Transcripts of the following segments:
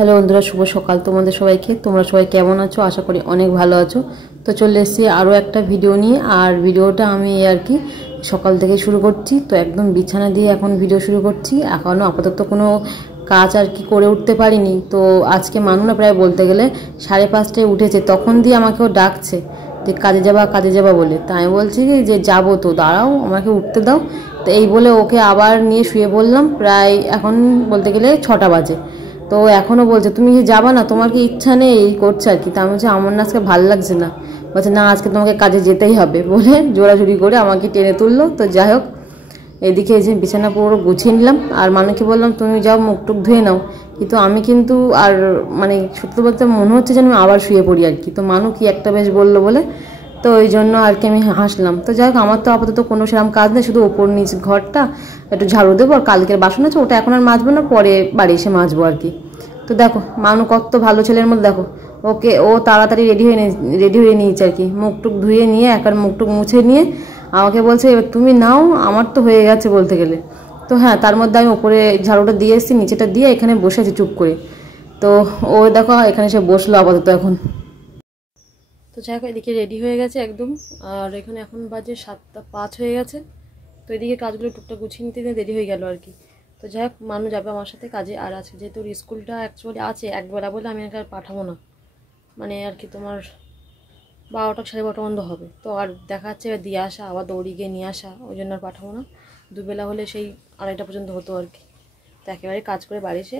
Hello বন্ধুরা, শুভ সকাল তোমাদের সবাইকে। তোমরা সবাই কেমন আছো? আশা করি অনেক ভালো আছো। তো চলে এসেছি আরও একটা ভিডিও নিয়ে। আর ভিডিওটা আমি আর কি সকাল থেকে শুরু করছি। তো একদম বিছানা দিয়ে এখন ভিডিও শুরু করছি। এখনও আপাতত কোনো কাজ আর কি করে উঠতে পারিনি। তো আজকে মানু না প্রায় বলতে গেলে 5:30টায় উঠেছে, তখন দিয়ে আমাকে ও ডাকছে যে কাজে যাবা বলে। তা আমি বলছি যে যাবো, তো দাঁড়াও আমাকে উঠতে দাও। তো এই বলে ওকে আবার নিয়ে শুয়ে পড়লাম। প্রায় এখন বলতে গেলে 6টা বাজে। তো এখনও বলছে তুমি কি যাবা না, তোমার কি ইচ্ছা নেই, এই করছে আর কি। তা আমি বলছি আমার না আজকে ভালো লাগছে না। বলছে না আজকে তোমাকে কাজে যেতেই হবে বলে জোরাজুরি করে আমাকে টেনে তুললো। তো যাই হোক, এদিকে এই যে বিছানা পুরো গুছিয়ে নিলাম। আর মানুষকে বললাম তুমি যাও মুখ টুক ধুয়ে নাও। কিন্তু আমি কিন্তু আর মানে সত্যি বলতে মনে হচ্ছে যেন আমি আবার শুয়ে পড়ি আর কি। তো মানু কি একটা বেশ বললো বলে, তো ওই জন্য আর কি আমি হাসলাম। তো যাই হোক, আমার তো আপাতত কোনো সেরকম কাজ নেই, শুধু ওপর নিচ ঘরটা একটু ঝাড়ু দেবো। আর কালকের বাসন আছে, ওটা এখন আর মাজবো না, পরে বাড়ি এসে মাজবো আর কি। তো দেখো মানু কত ভালো ছেলের মধ্যে, দেখো ওকে ও তাড়াতাড়ি রেডি হয়ে নিয়েছে আর কি। মুখ টুক ধুয়ে নিয়ে একবার মুখ টুক মুছে নিয়ে আমাকে বলছে এবার তুমি নাও, আমার তো হয়ে গেছে বলতে গেলে। তো হ্যাঁ, তার মধ্যে আমি ওপরে ঝাড়ুটা দিয়ে এসেছি, নিচেটা দিয়ে এখানে বসে আছি চুপ করে। তো ও দেখো এখানে সে বসলো আপাতত এখন। তো যাই হোক, এদিকে রেডি হয়ে গেছে একদম। আর এখানে এখন বাজে 7:05 হয়ে গেছে। তো এদিকে কাজগুলো টুকটাক গুছিয়ে নিতে দেরি হয়ে গেল আর কি। তো যাই হোক, মানু যাবে আমার সাথে কাজে। আর আছে যেহেতু স্কুলটা অ্যাকচুয়ালি আছে একবেলা বলে আমি আর পাঠাবো না, মানে আর কি তোমার 12টা 12:30 বন্ধ হবে। তো আর দেখা যাচ্ছে এবার দিয়ে আসা, আবার দৌড়ি গিয়ে নিয়ে আসা, ওই জন্য আর পাঠাবো না। দুবেলা হলে সেই 2:30 পর্যন্ত হতো আর কি। তো একেবারে কাজ করে বাড়ি এসে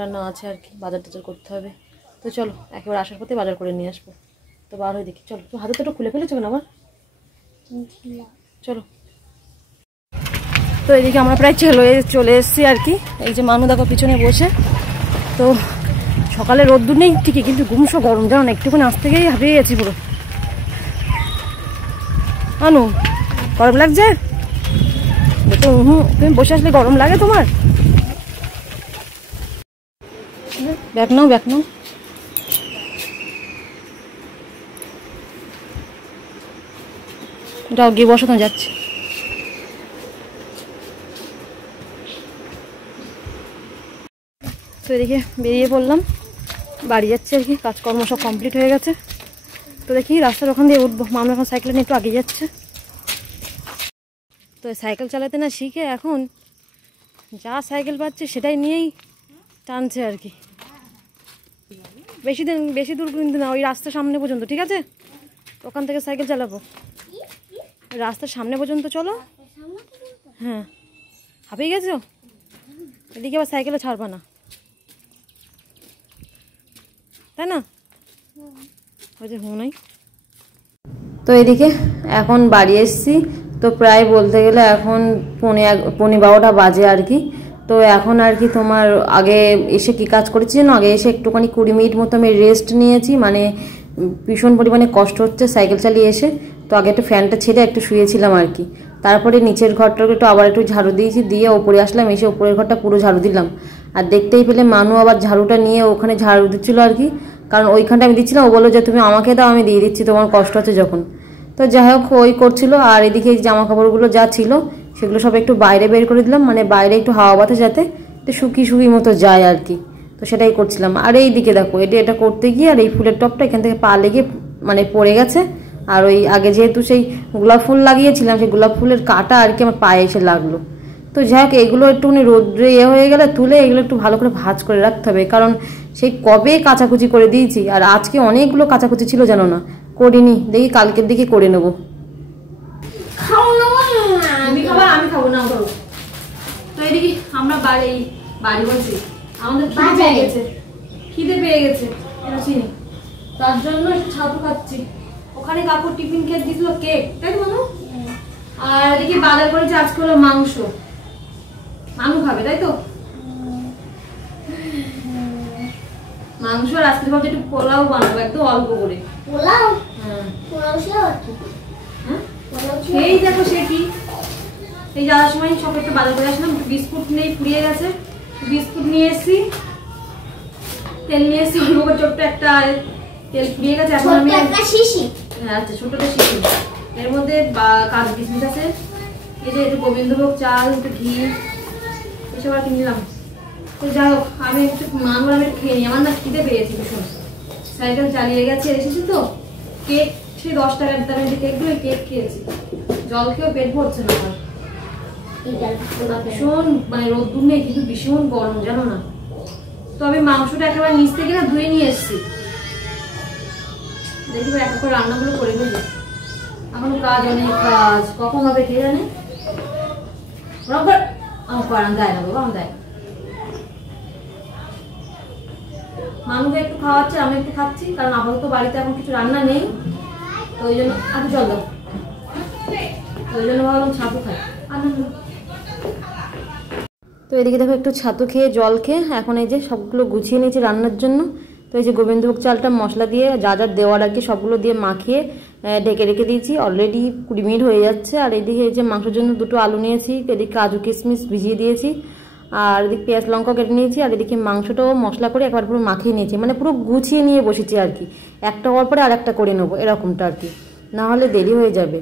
রান্না আছে আর কি, বাজার টাজার করতে হবে। তো চলো একেবারে আসার পথে বাজার করে নিয়ে আসবো। তো বার হয়ে দেখি, চলো। তো হাতে তো একটু খুলে ফেলেছো কেন আবার, চলো। তো এদিকে আমরা প্রায় চলে এসেছি আর কি। এই যে মানু দেখো পিছনে বসে। তো সকালে রোদ্দুর নেই ঠিকই, কিন্তু গুমসো গরম, জানো না, একটুখানি আসতে গিয়েই হাঁপিয়ে গেছি পুরো। মানু গরম লাগছে তো? তুমি বসে আসলে গরম লাগে তোমার? ব্যাগ নাও যাও গিয়ে বসো, তো যাচ্ছি। তো এদিকে বেরিয়ে পড়লাম, বাড়ি যাচ্ছে আর কি। কাজকর্ম সব কমপ্লিট হয়ে গেছে। তো দেখি রাস্তার ওখান দিয়ে উঠবো। মানু এখন সাইকেল নিয়ে একটু আগে যাচ্ছে। তো সাইকেল চালাতে না শিখে এখন যা সাইকেল পাচ্ছে সেটাই নিয়েই টানছে আর কি। বেশি দূর কিন্তু না, ওই রাস্তার সামনে পর্যন্ত, ঠিক আছে? ওখান থেকে সাইকেল চালাবো, রাস্তার সামনে পর্যন্ত চলো। হ্যাঁ, হাঁপিয়ে গেছো? এদিকে আবার সাইকেলে ছাড়বা না, তাই না? ওই যে নাই। তো এদিকে এখন বাড়ি এসছি। তো প্রায় বলতে গেলে এখন 12:15 বাজে আর কি। তো এখন আর কি তোমার আগে এসে কি কাজ করেছি না, আগে এসে একটুখানি 20 মিনিট মতো আমি রেস্ট নিয়েছি। মানে ভীষণ পরিমাণে কষ্ট হচ্ছে সাইকেল চালিয়ে এসে। তো আগে একটু ফ্যানটা ছেড়ে একটু শুয়েছিলাম আর কি। তারপরে নিচের ঘরটাকে একটু আবার একটু ঝাড়ু দিয়েছি, দিয়ে ওপরে আসলাম। এসে ওপরের ঘরটা পুরো ঝাড়ু দিলাম। আর দেখতেই পেলে মানু আবার ঝাড়ুটা নিয়ে ওখানে ঝাড়ু দিচ্ছিল আর কি। কারণ ওইখানটা আমি দিচ্ছিলাম, ও বললো যে তুমি আমাকে দাও, আমি দিয়ে দিচ্ছি, তোমার কষ্ট হচ্ছে যখন। তো যাই হোক, ওই করছিল। আর এদিকে জামা কাপড়গুলো যা ছিল সেগুলো সব একটু বাইরে বের করে দিলাম, মানে বাইরে একটু হাওয়া বাতাস যাতে একটু শুকি মতো যায় আর কি। তো সেটাই করছিলাম। আর এই দিকে দেখো, এটা করতে গিয়ে আর এই ফুলের টপটা এখান থেকে পা লেগে মানে পড়ে গেছে। আর ওই আগে যেহেতু সেই গোলাপ ফুল লাগিয়েছিলাম, সেই গোলাপ ফুলের কাঁটা আর কি আমার পায়ে এসে লাগলো। তো যাই হোক, এগুলো একটুখানি রোদ্রে হয়ে গেলে তুলে এগুলো একটু ভালো করে ভাঁজ করে রাখতে হবে, কারণ সেই কবে কাচাকুচি করে দিয়েছি। আর আজকে অনেকগুলো কাচাকুচি ছিল, জানো না, করিনি। দেখি কালকের দিকে করে নেবো। আমি খাবো না। তো এদিকে আমরা বাড়ি বলছি, আমাদের খিদে পেয়ে গেছে তার জন্য ছাতু খাচ্ছি। ওখানে কাকুর টিফিন খেয়ে দিয়েছিল কেক, তাই তো মানু? আর এদিকে বাজার করেছে আজকে হলো মাংস। মানু খাবে তাই তো? মাংস। আর আজকে ভাবছি একটু পোলাও বানাবো, একদম অল্প করে পোলাও। হ্যাঁ, এই দেখো সে কি, এই যাওয়ার সময় সব একটু বাজার করে আসলাম। বিস্কুট নেই, ফুরিয়ে গেছে। বিস্কুট নিয়ে এসেছি, তেল নিয়ে এসেছি অল্প করে, ছোট্ট একটা তেল ফুরিয়ে গেছে। এখন আমি আচ্ছা ছোটটা শিশি, এর মধ্যে কাজু কিশমিশ আছে, এই যে একটু গোবিন্দভোগ চাল, একটু ঘি, এসব আর কিনলাম। তো যাই হোক আমি একটু মাংস আমি খেয়ে নিই, আমার না খিদে পেয়েছি ভীষণ। সাইকেল চালিয়ে গেছে, এসেছি তো কেক সেই 10 টাকার দামের যে কেকগুলো কেক খেয়েছি, জল খেয়েও পেট ভরছে না আমার। ভীষণ মানে রোদ্দুর নেই কিন্তু ভীষণ গরম জানো না। তো আমি মাংসটা একেবারে নিচ থেকে না ধুয়ে নিয়ে এসেছি, দেখি এক করে রান্নাগুলো করে ফেলি। এখন কাজ অনেক কাজ, কখন হবে কে জানে। আমার করান দেয় না বাবা, আমার দেয়। মানুষকে একটু খাওয়াচ্ছে, আমি একটু খাচ্ছি, কারণ আপাতত বাড়িতে এখন কিছু রান্না নেই, তো ওই জন্য একটু জল দাও, ওই জন্য ভাবলাম ছাতু খাই। তো এদিকে দেখো একটু ছাতু খেয়ে জল খেয়ে এখন এই যে সবগুলো গুছিয়ে নিয়েছি রান্নার জন্য। তো এই যে গোবিন্দভোগ চালটা মশলা দিয়ে যা যা দেওয়ার আর কি সবগুলো দিয়ে মাখিয়ে ঢেকে রেখে দিয়েছি, অলরেডি 20 মিনিট হয়ে যাচ্ছে। আর এদিকে এই যে মাংসের জন্য 2টো আলু নিয়েছি, এদিকে কাজু কিশমিশ ভিজিয়ে দিয়েছি, আর এদিকে পেঁয়াজ লঙ্কা কেটে নিয়েছি, আর এদিকে মাংসটাও মশলা করে একবার পুরো মাখিয়ে নিয়েছি, মানে পুরো গুছিয়ে নিয়ে বসেছি আর কি, একটা হওয়ার পরে আর একটা করে নেবো এরকমটা আর কি, না হলে দেরি হয়ে যাবে।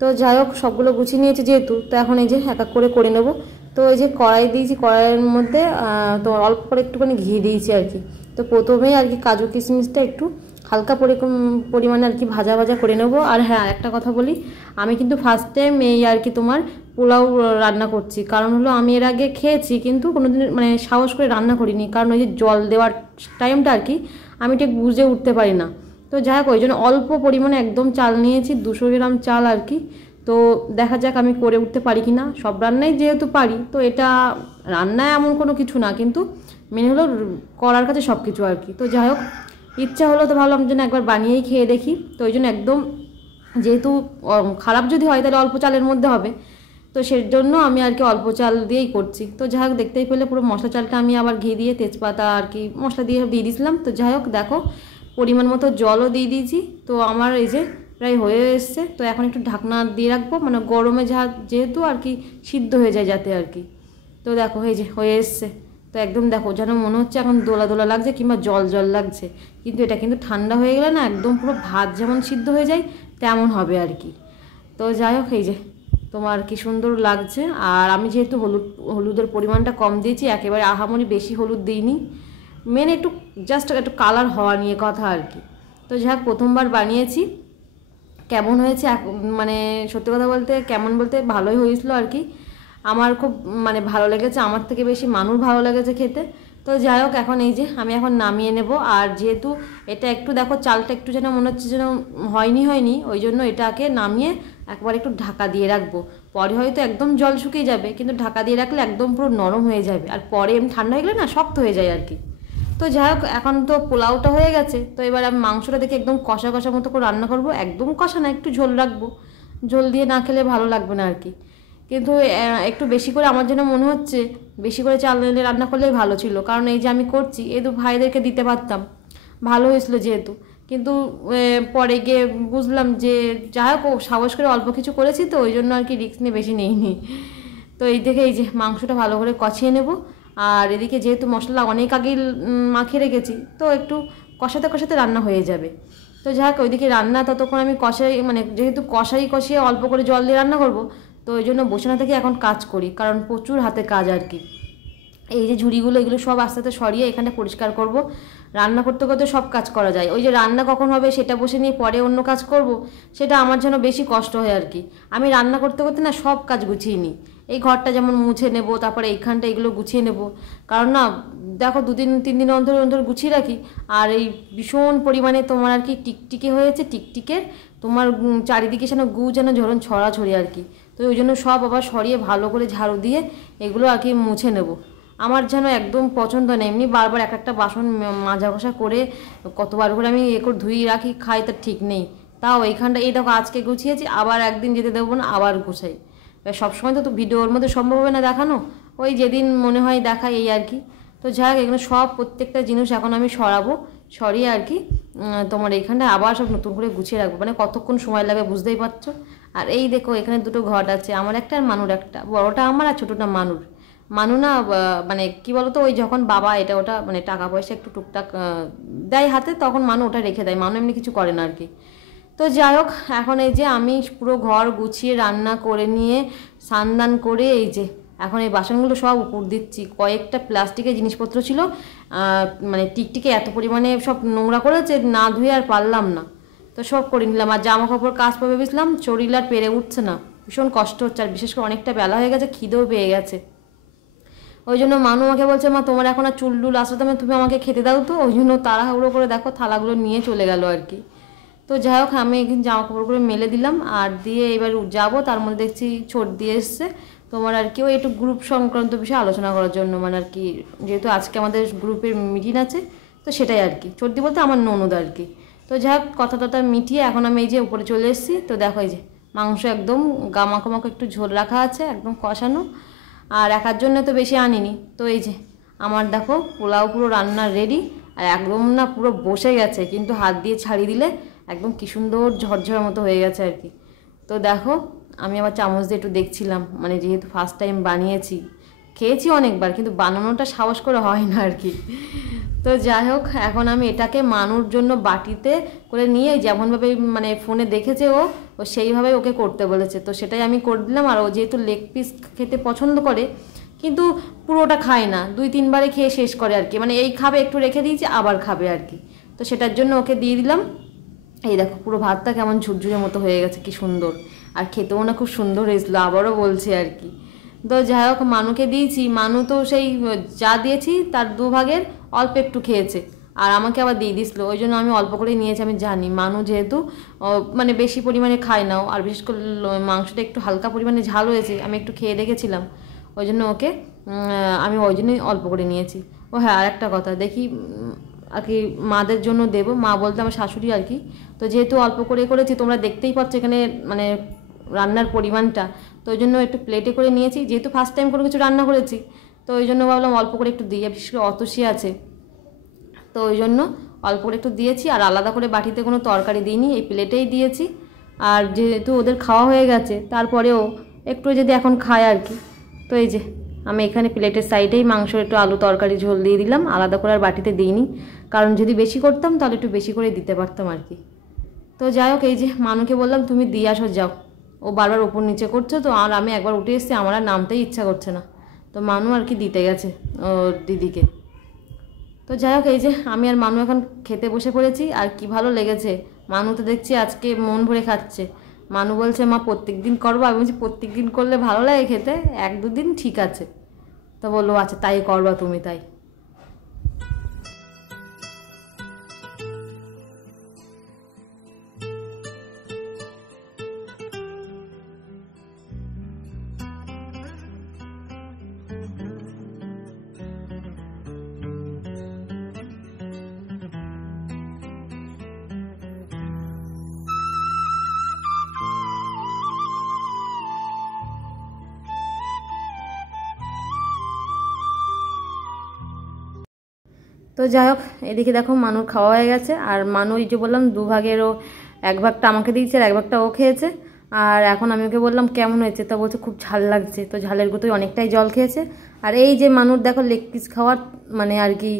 তো যাই হোক সবগুলো গুছিয়ে নিয়েছি যেহেতু, তো এখন এই যে এক এক করে নেবো। তো এই যে কড়াই দিয়েছি, কড়াইয়ের মধ্যে তো অল্প করে একটুখানি ঘি দিয়েছি আর কি। তো প্রথমেই আর কি কাজু কিশমিশটা একটু হালকা পরিমাণে আর কি ভাজা ভাজা করে নেবো। আর হ্যাঁ একটা কথা বলি, আমি কিন্তু ফার্স্ট টাইম এই আর কি তোমার পোলাও রান্না করছি, কারণ হলো আমি এর আগে খেয়েছি কিন্তু কোনোদিন মানে সাহস করে রান্না করিনি, কারণ ওই যে জল দেওয়ার টাইমটা আর কি আমি ঠিক বুঝে উঠতে পারি না। তো যাই হোক ওই জন্য অল্প পরিমাণে একদম চাল নিয়েছি, 200 গ্রাম চাল আর কি। তো দেখা যাক আমি করে উঠতে পারি কি না, সব রান্নাই যেহেতু পারি, তো এটা রান্নায় এমন কোনো কিছু না, কিন্তু মেনে হলো করার কাছে সব কিছু আর কি। তো যাই হোক ইচ্ছা হলো তো ভাবলাম যেন একবার বানিয়েই খেয়ে দেখি, তো ওই জন্য একদম যেহেতু খারাপ যদি হয় তাহলে অল্প চালের মধ্যে হবে, তো সেই জন্য আমি আর কি অল্প চাল দিয়েই করছি। তো যাই হোক দেখতেই পেলে পুরো মশলা চালটা আমি আবার ঘি দিয়ে তেজপাতা আর কি মশলা দিয়ে দিয়েছিলাম। তো যাই হোক দেখো পরিমাণ মতো জলও দিয়ে দিয়েছি, তো আমার এই যে প্রায় হয়ে এসছে। তো এখন একটু ঢাকনা দিয়ে রাখবো, মানে গরমে যেহেতু আর কি সিদ্ধ হয়ে যায় যাতে আর কি। তো দেখো এই যে হয়ে এসছে, তো একদম দেখো যেন মনে হচ্ছে এখন দোলা দোলা লাগছে কিংবা জল জল লাগছে, কিন্তু এটা কিন্তু ঠান্ডা হয়ে গেলে না একদম পুরো ভাত যেমন সিদ্ধ হয়ে যায় তেমন হবে আর কি। তো যাই হোক এই যে তোমার কি সুন্দর লাগছে। আর আমি যেহেতু হলুদের পরিমাণটা কম দিয়েছি, একেবারে আহামরি বেশি হলুদ দিইনি, মেন একটু জাস্ট একটু কালার হওয়া নিয়ে কথা আর কি। তো যাই হোক প্রথমবার বানিয়েছি, কেমন হয়েছে মানে সত্যি কথা বলতে কেমন বলতে ভালোই হয়েছিল আর কি, আমার খুব মানে ভালো লেগেছে, আমার থেকে বেশি মানুষ ভালো লেগেছে খেতে। তো যাই হোক এখন এই যে আমি এখন নামিয়ে নেব। আর যেহেতু এটা একটু দেখো চালটা একটু যেন মনে হচ্ছে যেন হয়নি, ওই জন্য এটাকে নামিয়ে একবার একটু ঢাকা দিয়ে রাখবো, পরে হয়তো একদম জল শুকিয়ে যাবে, কিন্তু ঢাকা দিয়ে রাখলে একদম পুরো নরম হয়ে যাবে, আর পরে এমনি ঠান্ডা হয়ে গেলে না শক্ত হয়ে যায় আর কি। তো যাই হোক এখন তো পোলাওটা হয়ে গেছে, তো এবার আমি মাংসটা দেখে একদম কষা কষা মতো করে রান্না করবো, একদম কষা না একটু ঝোল রাখবো, ঝোল দিয়ে না খেলে ভালো লাগবে না আর কি। কিন্তু একটু বেশি করে আমার জন্য মনে হচ্ছে বেশি করে চাল এনে রান্না করলেই ভালো ছিল, কারণ এই যে আমি করছি এই তো ভাইদেরকে দিতে পারতাম, ভালো হয়েছিল যেহেতু। কিন্তু পরে গিয়ে বুঝলাম যে যাই হোক সাহস করে অল্প কিছু করেছি, তো ওই জন্য আর কি রিস্ক নিয়ে বেশি নেইনি। তো এই দেখে এই যে মাংসটা ভালো করে কষিয়ে নেব। আর এদিকে যেহেতু মশলা অনেক আগেই মাখিয়ে রেখেছি, তো একটু কষাতে কষাতে রান্না হয়ে যাবে। তো যাই হোক ওইদিকে রান্না ততক্ষণ আমি মানে যেহেতু কষিয়ে অল্প করে জল দিয়ে রান্না করব, তো ওই জন্য বসে না থেকে এখন কাজ করি, কারণ প্রচুর হাতে কাজ আর কি। এই যে ঝুড়িগুলো এগুলো সব আস্তে আস্তে সরিয়ে এখানে পরিষ্কার করব। রান্না করতে করতে সব কাজ করা যায়, ওই যে রান্না কখন হবে সেটা বসে নিয়ে পরে অন্য কাজ করব, সেটা আমার জন্য বেশি কষ্ট হয় আর কি। আমি রান্না করতে করতে না সব কাজ গুছিয়ে নিই, এই ঘরটা যেমন মুছে নেব, তারপরে এইখানটা এগুলো গুছিয়ে নেব, কারণ না দেখো 2-3 দিন অন্তর অন্তর গুছিয়ে রাখি। আর এই ভীষণ পরিমাণে তোমার আর কি টিকটিকে হয়েছে, টিকটিকের তোমার চারিদিকে যেন গু যেন ঝরন ছড়াছড়ি আর কি। তো ওই জন্য সব আবার সরিয়ে ভালো করে ঝাড়ু দিয়ে এগুলো আর কি মুছে নেব। আমার যেন একদম পছন্দ নেই এমনি বারবার একটা বাসন মাজা ঘষা করে কতবার করে আমি করে ধুয়ে রাখি খাই, তার ঠিক নেই। তাও এইখানটা এই দেখো আজকে গুছিয়েছি, আবার একদিন যেতে দেবো না আবার গুছাই। সবসময় তো ভিডিওর মধ্যে সম্ভব হবে না দেখানো, ওই যেদিন মনে হয় দেখাই এই আর কি। তো যাই হোক এগুলো সব প্রত্যেকটা জিনিস এখন আমি সরিয়ে আর কি তোমার এইখানটা আবার সব নতুন করে গুছিয়ে রাখবো, মানে কতক্ষণ সময় লাগে বুঝতেই পারছো। আর এই দেখো এখানে 2টো ঘট আছে, আমার একটা আর মানুর একটা, বড়টা আমার আর ছোটোটা মানু না মানে কি বলতো ওই যখন বাবা এটা ওটা মানে টাকা পয়সা একটু টুকটাক দেয় হাতে, তখন মানু ওটা রেখে দেয়, মানু এমনি কিছু করে না আর কি। তো যাই হোক এখন এই যে আমি পুরো ঘর গুছিয়ে রান্না করে নিয়ে স্নান করে এই যে এখন এই বাসনগুলো সব উপর দিচ্ছি। কয়েকটা প্লাস্টিকের জিনিসপত্র ছিল, মানে টিকটিকে এত পরিমাণে সব নোংরা করেছে, না ধুয়ে আর পারলাম না, তো সব করে নিলাম। আর জামা কাপড় কাচতে ভেবেছিলাম, শরীর আর পেরে উঠছে না, ভীষণ কষ্ট হচ্ছে। আর বিশেষ করে অনেকটা বেলা হয়ে গেছে, খিদেও পেয়ে গেছে। ওই জন্য মানু আমাকে বলছে, মা তোমার এখন আর চুল টুল আসতে হবে, তুমি আমাকে খেতে দাও। তো ওই জন্য তাড়াহুড়ো করে দেখো থালাগুলো নিয়ে চলে গেল আর কি। তো যাই হোক, আমি জামা কাপড়গুলো মেলে দিলাম আর দিয়ে এবার যাবো। তার মধ্যে দেখছি ছোট দিয়ে এসছে তোমার আর কি ওই একটু গ্রুপ সংক্রান্ত বিষয়ে আলোচনা করার জন্য, মানে আর কি যেহেতু আজকে আমাদের গ্রুপের মিটিং আছে, তো সেটাই আর কি। সর্দি বলতে আমার ননদ আর কি। তো যাই হোক, কথা টথা মিটিয়ে এখন আমি এই যে উপরে চলে এসেছি। তো দেখো এই যে মাংস একদম গামাকামাকে একটু ঝোল রাখা আছে, একদম কষানো, আর একার জন্য তো বেশি আনিনি। তো এই যে আমার দেখো পোলাও পুরো রান্না রেডি, আর একদম না পুরো বসে গেছে, কিন্তু হাত দিয়ে ছাড়িয়ে দিলে একদম কি সুন্দর ঝরঝরের মতো হয়ে গেছে আর কি। তো দেখো আমি আবার চামচ দিয়ে একটু দেখছিলাম, মানে যেহেতু ফার্স্ট টাইম বানিয়েছি, খেয়েছি অনেকবার কিন্তু বানানোটা সাহস করে হয় না আর কি। তো যাই হোক, এখন আমি এটাকে মানুর জন্য বাটিতে করে নিয়ে যেমনভাবে মানে ফোনে দেখেছে ও সেইভাবে ওকে করতে বলেছে, তো সেটাই আমি করে দিলাম। আর ও যেহেতু লেগ পিস খেতে পছন্দ করে, কিন্তু পুরোটা খায় না, 2-3 বারে খেয়ে শেষ করে আর কি। মানে এই খাবে, একটু রেখে দিয়েছি, আবার খাবে আর কি। তো সেটার জন্য ওকে দিয়ে দিলাম। এই দেখো পুরো ভাতটা কেমন ঝুরঝুরের মতো হয়ে গেছে, কি সুন্দর, আর খেতেও না খুব সুন্দর হয়েছিল, আবারও বলছি আর কি। তো যাই হোক, মানুকে দিয়েছি, মানু তো সেই যা দিয়েছি তার 2 ভাগের অল্প একটু খেয়েছে, আর আমাকে আবার দিয়ে দিয়েছিল, ওই জন্য আমি অল্প করে নিয়েছি। আমি জানি মানু যেহেতু মানে বেশি পরিমাণে খায় না, আর বিশেষ করে মাংসটা একটু হালকা পরিমাণে ঝাল হয়েছে, আমি একটু খেয়ে দেখেছিলাম, ওই জন্য ওকে আমি ওই জন্যই অল্প করে নিয়েছি। ও হ্যাঁ, আর একটা কথা দেখি আর কি মাদের জন্য দেবো, মা বলতে আমার শাশুড়ি আর কি। তো যেহেতু অল্প করে করেছি, তোমরা দেখতেই পাচ্ছ এখানে মানে রান্নার পরিমাণটা, তো ওই জন্য একটু প্লেটে করে নিয়েছি, যেহেতু ফার্স্ট টাইম কোনো কিছু রান্না করেছি, তো ওই জন্য ভাবলাম অল্প করে একটু দিয়ে, বিশেষ করে অতসী আছে, তো ওই জন্য অল্প করে একটু দিয়েছি। আর আলাদা করে বাটিতে কোনো তরকারি দিইনি, এই প্লেটেই দিয়েছি। আর যেহেতু ওদের খাওয়া হয়ে গেছে, তারপরেও একটু যদি এখন খায় আর কি। তো এই যে আমি এখানে প্লেটের সাইডেই মাংস একটু আলু তরকারি ঝোল দিয়ে দিলাম, আলাদা করে আর বাটিতে দিইনি, কারণ যদি বেশি করতাম তাহলে একটু বেশি করে দিতে পারতাম আর কি। তো যাই হোক, এই যে মানুকে বললাম তুমি দিয়ে আসো, যাও, ও বারবার উপর নিচে করছো, তো আর আমি একবার উঠে এসেছি, আমার আর নামতেই ইচ্ছা করছে না, তো মানু আর কি দিতে গেছে ওর দিদিকে। তো যাই হোক, এই যে আমি আর মানু এখন খেতে বসে পড়েছি, আর কি ভালো লেগেছে। মানু তো দেখছি আজকে মন ভরে খাচ্ছে। মানু বলছে, মা প্রত্যেক দিন করবো? আমি বলছি প্রত্যেক দিন করলে ভালো লাগে খেতে, 1-2 দিন ঠিক আছে। তো বললো আচ্ছা তাই করবা তুমি, তাই। তো যাই হোক, এদিকে দেখো মানুর খাওয়া হয়ে গেছে, আর মানু এই যে বললাম 2 ভাগেরও 1 ভাগটা আমাকে দিয়েছে, আর 1 ভাগটা ও খেয়েছে। আর এখন আমি ওকে বললাম কেমন হয়েছে, তা বলছে খুব ঝাল লাগছে, তো ঝালের গুঁতোয় অনেকটাই জল খেয়েছে। আর এই যে মানুর দেখো লেগ পিস খাওয়ার মানে আর কি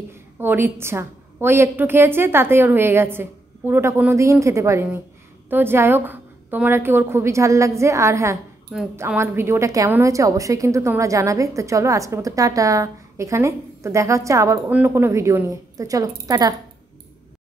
ওর ইচ্ছা, ওই একটু খেয়েছে তাতেই ওর হয়ে গেছে, পুরোটা কোনো দিন খেতে পারিনি। তো যাই হোক, তোমার আর কি ওর খুবই ঝাল লাগছে। আর হ্যাঁ, আমার ভিডিওটা কেমন হয়েছে অবশ্যই কিন্তু তোমরা জানাবে। তো চলো আজকের মতো টাটা এখানে, তো দেখা হচ্ছে আবার অন্য কোনো ভিডিও নিয়ে। তো চলো টাটা।